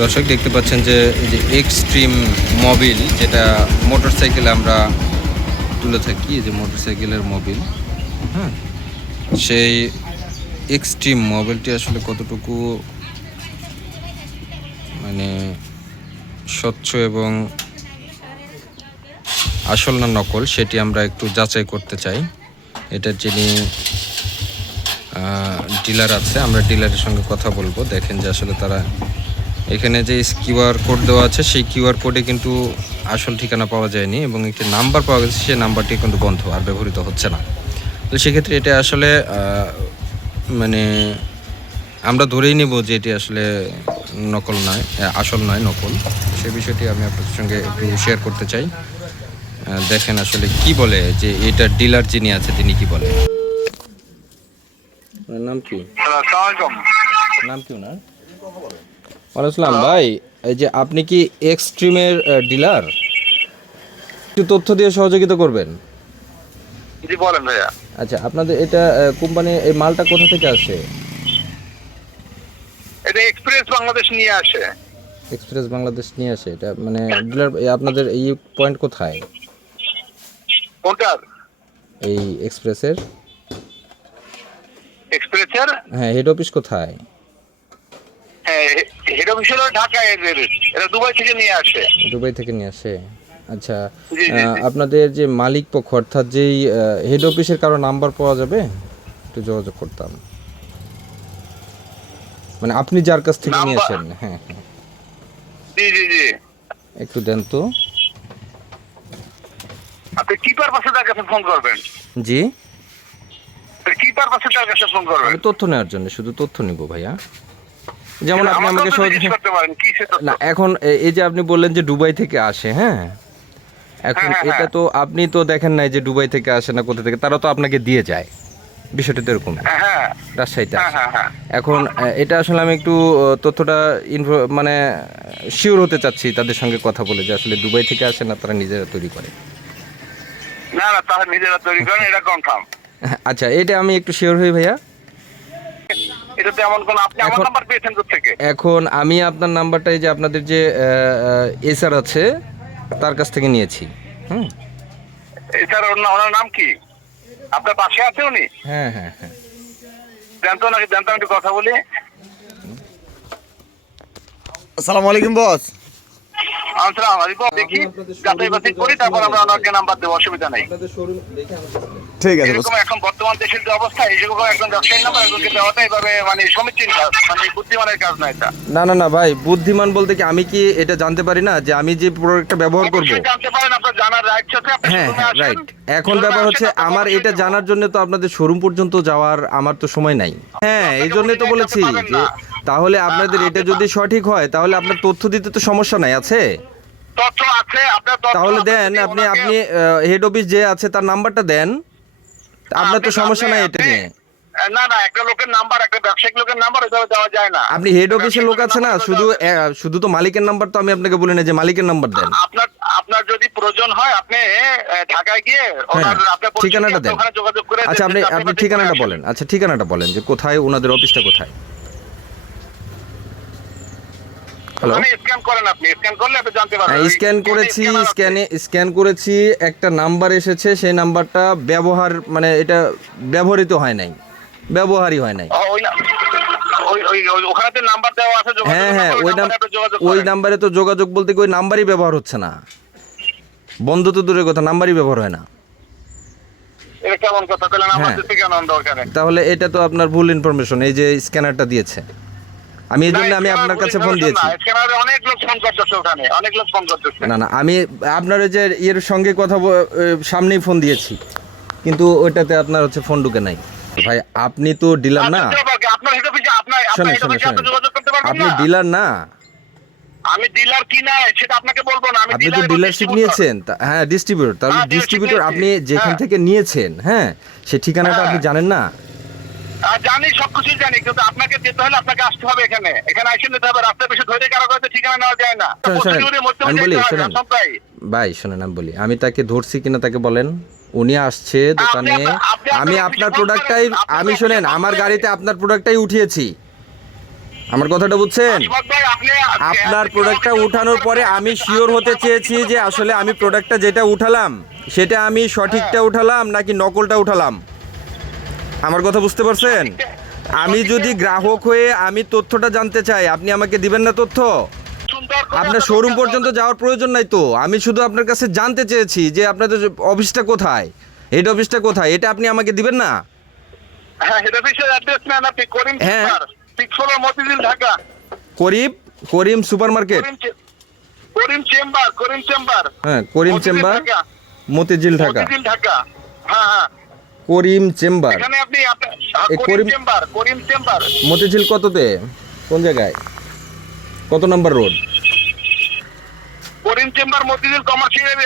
দর্শক দেখতে পাচ্ছেন যে এই যে এক্সট্রিম মোবিল, যেটা মোটরসাইকেলে আমরা তুলে থাকি, এই যে মোটরসাইকেলের মোবিল, হ্যাঁ, সেই এক্সট্রিম মোবিলটি আসলে কতটুকু মানে স্বচ্ছ এবং আসল না নকল সেটি আমরা একটু যাচাই করতে চাই। এটার যিনি ডিলার আছে, আমরা ডিলারের সঙ্গে কথা বলবো। দেখেন যে আসলে তারা এখানে যে কিউআর কোড দেওয়া আছে সেই কিউআর কোডে কিন্তু আসল ঠিকানা পাওয়া যায়নি এবং একটি নাম্বার পাওয়া গেছে, সেই নাম্বারটি কিন্তু বন্ধ, আর ব্যবহৃত হচ্ছে না। তো সেক্ষেত্রে এটা আসলে মানে আমরা ধরেই নিব যে এটি আসলে নকল নয়, আসল নয়, নকল। সেই বিষয়টি আমি আপনাদের সঙ্গে একটু শেয়ার করতে চাই। দেখেন আসলে কি বলে, যে এটা ডিলার যিনি আছে তিনি কি বলে। নাম কি? নাম কি ওনার? ওয়ালাইকুম ভাই, এই যে আপনি কি এক্সট্রিমের ডিলার? একটু তথ্য দিয়ে সহযোগিতা করবেন। জি বলেন ভাইয়া। আচ্ছা, আপনাদের এটা কোম্পানি, এই মালটা কোথা থেকে আসে? এটা এক্সপ্রেস বাংলাদেশ নিয়ে আসে। এক্সপ্রেস বাংলাদেশ নিয়ে আসে এটা, মানে ডিলার আপনাদের এই পয়েন্ট কোথায়? কোনটার? এই এক্সপ্রেসের হ্যাঁ, হেড অফিস কোথায়? হ্যাঁ, হেড অফিস হলো ঢাকায়। এটা দুবাই থেকে নিয়ে আসে। দুবাই থেকে নিয়ে আসে। আচ্ছা, জি, জি, জি। আপনাদের যে মালিক পক্ষ, অর্থাৎ যেই হেড অফিসের কারো নাম্বার পাওয়া যাবে? একটু যোগাযোগ করতাম, মানে আপনি যার কাছ থেকে নিয়েছেন। হ্যাঁ হ্যাঁ, জি জি জি। একটু দেন তো। আপনি কি পারপাসে তার কাছে ফোন করবেন? জি, কি পারপাসে তার কাছে ফোন করবেন? আমি তথ্য নেওয়ার জন্য, শুধু তথ্য নিব ভাইয়া। যেমন আপনি আমাকে জিজ্ঞেস করতে পারেন কি সেটা। না, এখন এই যে আপনি বললেন যে দুবাই থেকে আসে, হ্যাঁ, এখন হ্যাঁ, এটা তো আপনি তো দেখেন নাই যে দুবাই থেকে আসে না কোথা থেকে, তারা তো আপনাকে দিয়ে যায়। বিষয়টা তো এরকম, হ্যাঁ রাজশাহীতে হ্যাঁ আসে। হ্যাঁ হ্যাঁ। এখন এটা আসলে আমি একটু তথ্যটা মানে শিওর হতে চাচ্ছি তাদের সঙ্গে কথা বলে, যে আসলে দুবাই থেকে আসে না তারা নিজেরা তৈরি করে। না না, তারা নিজেরা তৈরি করেন, এটা কনফার্ম। আচ্ছা, এটা আমি একটু শিওর হই ভাইয়া। এটা তো এমন কোন, আপনি আমার নাম্বার পেয়েছেন কোথা থেকে? এখন আমি আপনার নাম্বারটা এই যে আপনাদের যে এসআর আছে তার কাছ থেকে নিয়েছি। হুম, এছাড়া ওনার নাম কি? আপনার পাশে আছে উনি? হ্যাঁ হ্যাঁ হ্যাঁ, জানতো নাকি? জানতাম, একটু কথা বলি। আসসালামু আলাইকুম বস। আসসালামু আলাইকুম। দেখি যাচাই বাছাই করি, তারপর আমরা ওনাকে নাম্বার দেবো, অসুবিধা নেই। ঠিক আছে বস। এরকম এখন বর্তমান দেশের যে অবস্থা, এইরকম একজন ব্যবসায়ী নাম্বার একজনকে দেওয়াটা এভাবে মানে সমীচীন কাজ, মানে বুদ্ধিমানের কাজ না এটা। না না না ভাই, বুদ্ধিমান বলতে কি আমি কি এটা জানতে পারি না যে আমি যে প্রোডাক্টটা ব্যবহার করব? অবশ্যই জানতে পারেন, আপনার জানার রাইটস আছে। আপনি হ্যাঁ শোরুমে হ্যাঁ, আসেন। রাইট। এখন শোরুমে ব্যাপার আসেন, হচ্ছে আপনাকে আমার অবশ্যই এটা দেবো। জানার জন্য তো আপনাদের শোরুম পর্যন্ত যাওয়ার আমার তো সময় নাই। হ্যাঁ, এই জন্যই তো বলেছি যে তাহলে আপনাদের এটা যদি সঠিক হয় তাহলে আপনার তথ্য দিতে তো সমস্যা নাই, আছে তথ্য আছে আপনার তথ্য। তাহলে দেন। আপনি আপনি হেড অফিস যে আছে তার নাম্বারটা দেন, আপনার তো সমস্যা নাই এটা নিয়ে। না না, একটা লোকের নাম্বার, একটা ব্যবসায়িক লোকের নাম্বার ওইভাবে দেওয়া যায় না। আপনি হেড অফিসের লোক আছে না, শুধু শুধু তো মালিকের নাম্বার তো আমি আপনাকে বলি না যে মালিকের নাম্বার দেন। আপনার আপনার যদি প্রয়োজন হয় আপনি ঢাকায় গিয়ে ওনার আপনার ঠিকানাটা দেন। ওখানে যোগাযোগ করে। আচ্ছা, আপনি আপনি ঠিকানাটা বলেন। আচ্ছা, ঠিকানাটা বলেন যে কোথায় ওনাদের অফিসটা কোথায়। হ্যালো, স্ক্যান করেন, আপনি স্ক্যান করলে আপনি জানতে পারবেন। স্ক্যান করেছি, স্ক্যান করেছি, একটা নাম্বার এসেছে, সেই নাম্বারটা ব্যবহার মানে এটা ব্যবহৃত হয় নাই, ব্যবহারই হয় নাই। ওখানে নাম্বার দেওয়া আছে। হ্যাঁ হ্যাঁ, ওই নাম্বারে তো যোগাযোগ বলতে কি ওই নাম্বারই ব্যবহার হচ্ছে না, বন্ধ তো দূরের কথা, নাম্বারই ব্যবহার হয় না। এটা কেমন কথা? তাহলে নাম্বার হ্যাঁ। দিতে কেন দরকার? তাহলে এটা তো আপনার ভুল ইনফরমেশন। এই যে স্ক্যানারটা দিয়েছে, আমি এই জন্য আমি আপনার কাছে ফোন দিয়েছি। অনেক লোক ফোন করতেছে, ওখানে অনেক লোক ফোন করতেছে। না না, আমি আপনার ওই যে এর সঙ্গে কথা সামনেই ফোন দিয়েছি, কিন্তু ওইটাতে আপনার হচ্ছে ফোন ঢুকে নাই। ভাই, আপনি তো ডিলার না। আপনার হেড অফিসে শোনেন শোনেন শোনেন, আপনি ডিলার না। আমি ডিলার কি না সেটা আপনাকে বলবো না। আপনি তো ডিলারশিপ নিয়েছেন, হ্যাঁ, ডিস্ট্রিবিউটর। তাহলে ডিস্ট্রিবিউটর আপনি যেখান থেকে নিয়েছেন, হ্যাঁ, সেই ঠিকানাটা আপনি জানেন না? জানি, সবকিছুই জানি, কিন্তু আপনাকে যেতে হলে আপনাকে আসতে হবে এখানে। এখানে এসে নিতে হবে। রাস্তায় বেশি ধরে কারো কাছে ঠিকানা নেওয়া যায় না। আমি বলি, শোনেন ভাই, শোনেন, আমি বলি, আমি তাকে ধরছি কিনা তাকে বলেন। উনি আসছে দোকানে, আমি আপনার প্রোডাক্টটাই, আমি শোনেন, আমার গাড়িতে আপনার প্রোডাক্টটাই উঠিয়েছি। আমার কথাটা বুঝছেন? আশফাক ভাই, আপনার প্রোডাক্টটা উঠানোর পরে আমি শিওর হতে চেয়েছি যে আসলে আমি প্রোডাক্টটা যেটা উঠালাম সেটা আমি সঠিকটা উঠালাম নাকি নকলটা উঠালাম। আমার কথা বুঝতে পারছেন? আমি যদি গ্রাহক হয়ে আমি তথ্যটা জানতে চাই, আপনি আমাকে দিবেন না তথ্য? সুন্দর করে আপনার শোরুম পর্যন্ত যাওয়ার প্রয়োজন নাই তো। আমি শুধু আপনার কাছে জানতে চেয়েছি যে আপনাদের অফিসটা কোথায়, হেড অফিসটা কোথায়, এটা আপনি আমাকে দিবেন না? হ্যাঁ, হেড অফিসের অ্যাড্রেস নেন আপনি, করিম হ্যাঁ। Chamber, 6 floor, Motijheel, Dhaka. Karim super market. Karim chamber. হ্যাঁ, করিম মতিঝিল, চেম্বার, ঢাকা। মতিঝিল ঢাকা। মতিঝিল, ঢাকা। হ্যাঁ হ্যাঁ, করিম চেম্বার, এখানে আপনি এই করিম করিম- চেম্বার। মতিঝিল কততে, কোন জায়গায়, কত নম্বর রোড? করিম চেম্বার মতিঝিল কমার্শিয়াল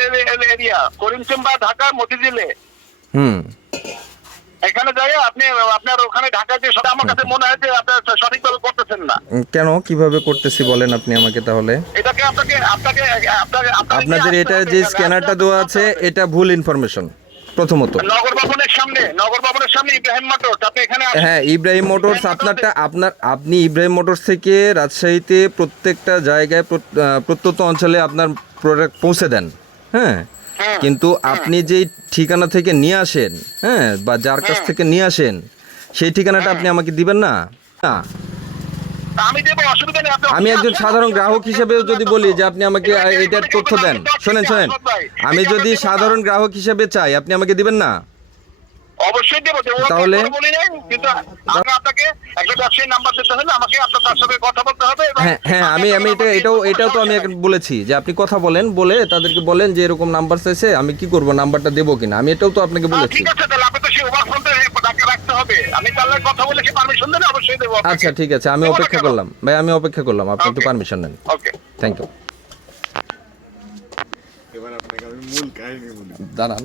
এরিয়া, করিম চেম্বার ঢাকা মতিঝিলে। হুম। এখানে যাই আপনি, আপনার ওখানে ঢাকায় যে আমার কাছে মনে হয় যে আপনার সঠিকভাবে করতেছেন না। কেন, কিভাবে করতেছি বলেন আপনি আমাকে তাহলে? এটাকে আপনাকে আপনাদের এটা যে স্ক্যানারটা দেওয়া আছে এটা ভুল ইনফরমেশন প্রথমত। নগর ভবনের সামনে ইব্রাহিম মোটরস, আপনি এখানে আসুন। হ্যাঁ, ইব্রাহিম মোটরস আপনারটা, আপনি ইব্রাহিম মোটরস থেকে রাজশাহীতে প্রত্যেকটা জায়গায় প্রত্যন্ত অঞ্চলে আপনার প্রোডাক্ট পৌঁছে দেন। হ্যাঁ, কিন্তু আপনি যেই ঠিকানা থেকে নিয়ে আসেন, হ্যাঁ, বা যার কাছ থেকে নিয়ে আসেন সেই ঠিকানাটা আপনি আমাকে দিবেন না? না, আমি দেবো, অসুবিধা নেই। আপনি আমি একজন সাধারণ গ্রাহক হিসেবেও যদি বলি যে আপনি আমাকে এটার তথ্য দেন, শোনেন, আমি যদি সাধারণ গ্রাহক হিসেবে চাই আপনি আমাকে দিবেন না? অবশ্যই দেবো। তাহলে? বলি নাই, কিন্তু আমি আপনাকে একটা ব্যবসায়ী নাম্বার দিতে হলে আমাকে আপনার তার সাথে কথা বলতে হবে। এবং হ্যাঁ হ্যাঁ, আমি এটাও তো আমি এখন বলেছি যে আপনি কথা বলেন, বলে তাদেরকে বলেন যে এরকম নাম্বার চাইছে, আমি কি করব, নাম্বারটা দেবো কিনা, আমি এটাও তো আপনাকে বলেছি। ঠিক আছে, তাহলে আপনি তো সেই ওভারফ্রন্টে তাকে রাখতে হবে। আমি তাহলে কথা বলে সে পারমিশন দিলে অবশ্যই দেবো আপনাকে। আচ্ছা ঠিক আছে, আমি দেবো না অপেক্ষা কেন? করলাম ভাই, আমি অপেক্ষা করলাম, আপনি একটু Okay. পারমিশন নেন। ওকে। Thank you. এবার আপনাকে আমি মূল কাহিনী বলি। দাঁড়ান।